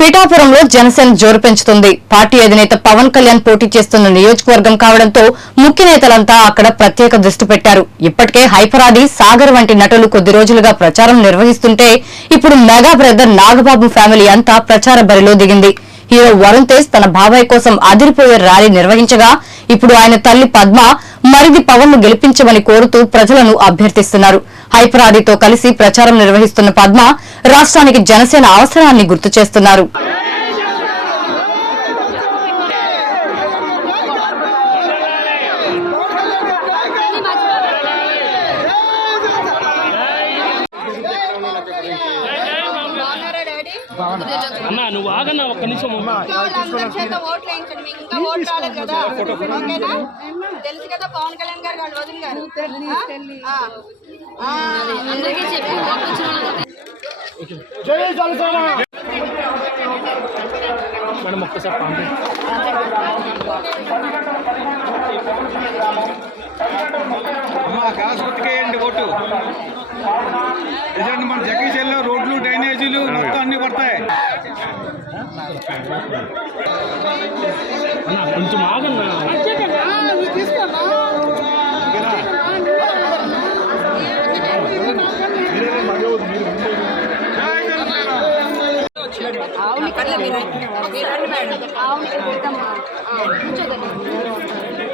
పిఠాపురంలో జనసేన జోరు పెంచుతుంది. పార్టీ అధినేత పవన్ కళ్యాణ్ పోటీ చేస్తున్న నియోజకవర్గం కావడంతో ముఖ్య నేతలంతా అక్కడ ప్రత్యేక దృష్టి పెట్టారు. ఇప్పటికే హైపరాది, సాగర్ వంటి నటులు కొద్ది రోజులుగా ప్రచారం నిర్వహిస్తుంటే ఇప్పుడు మెగా బ్రదర్ నాగబాబు ఫ్యామిలీ అంతా ప్రచార బరిలో దిగింది. హీరో వరుణ్ తేజ్ తన బాబాయ్ కోసం అదిరిపోయే ర్యాలీ నిర్వహించగా ఇప్పుడు ఆయన తల్లి పద్మ మరిది పవన్ ను గెలిపించమని కోరుతూ ప్రజలను అభ్యర్థిస్తున్నారు. హైపరాదితో కలిసి ప్రచారం నిర్వహిస్తున్న పద్మ రాష్ట్రానికి జనసేన అవసరాన్ని గుర్తు చేస్తున్నారు. అన్నా నువ్వు ఆగన్నా ఒక్క నిమిషం తెలుసు కదా పవన్ కళ్యాణ్ గారు వాళ్ళు వదిన గారు మేడం ఒక్కసారి గ్యాస్ గుర్తుకేయండి ఓటు. నిజంగా మన జగీశల్లో రోడ్లు, డ్రైనేజీలు మొత్తం అన్ని పడతాయి. కొంచెం ఆగన్నా.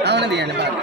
అవునండి అండి బాగా